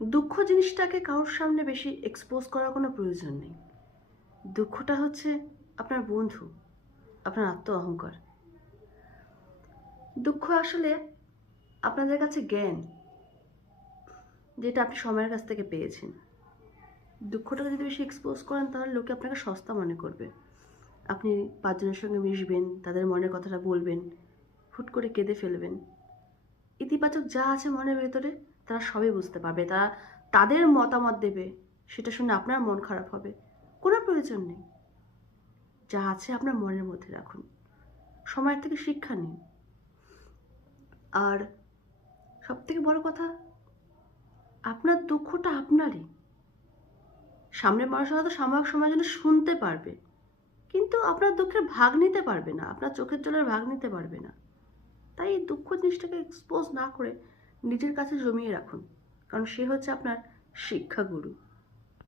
দুঃখ জিনিসটাকে কারোর সামনে বেশি এক্সপোজ করার কোনো প্রয়োজন নেই। দুঃখটা হচ্ছে আপনার বন্ধু, আপনার আত্ম অহংকার। দুঃখ আসলে আপনাদের কাছে জ্ঞান, যেটা আপনি সময়ের কাছ থেকে পেয়েছেন। দুঃখটাকে যদি বেশি এক্সপোজ করেন তাহলে লোকে আপনাকে সস্তা মনে করবে। আপনি পাঁচজনের সঙ্গে মিশবেন, তাদের মনের কথাটা বলবেন, হুট করে কেঁদে ফেলবেন। ইতিবাচক যা আছে মনের ভেতরে তারা সবই বুঝতে পারবে, তারা তাদের মতামত দেবে, সেটা শুনে আপনার মন খারাপ হবে। কোনো প্রয়োজন নেই। যা আছে আপনার মনের মধ্যে রাখুন, সময়ের থেকে শিক্ষা নিন। আর সব থেকে বড় কথা, আপনার দুঃখটা আপনারই। সামনের মানুষ হয়তো সাময়িক সময়ের জন্য শুনতে পারবে, কিন্তু আপনার দুঃখের ভাগ নিতে পারবে না, আপনার চোখের জলের ভাগ নিতে পারবে না। তাই এই দুঃখ জিনিসটাকে এক্সপোজ না করে নিজের কাছে জমিয়ে রাখুন, কারণ সে হচ্ছে আপনার শিক্ষাগুরু।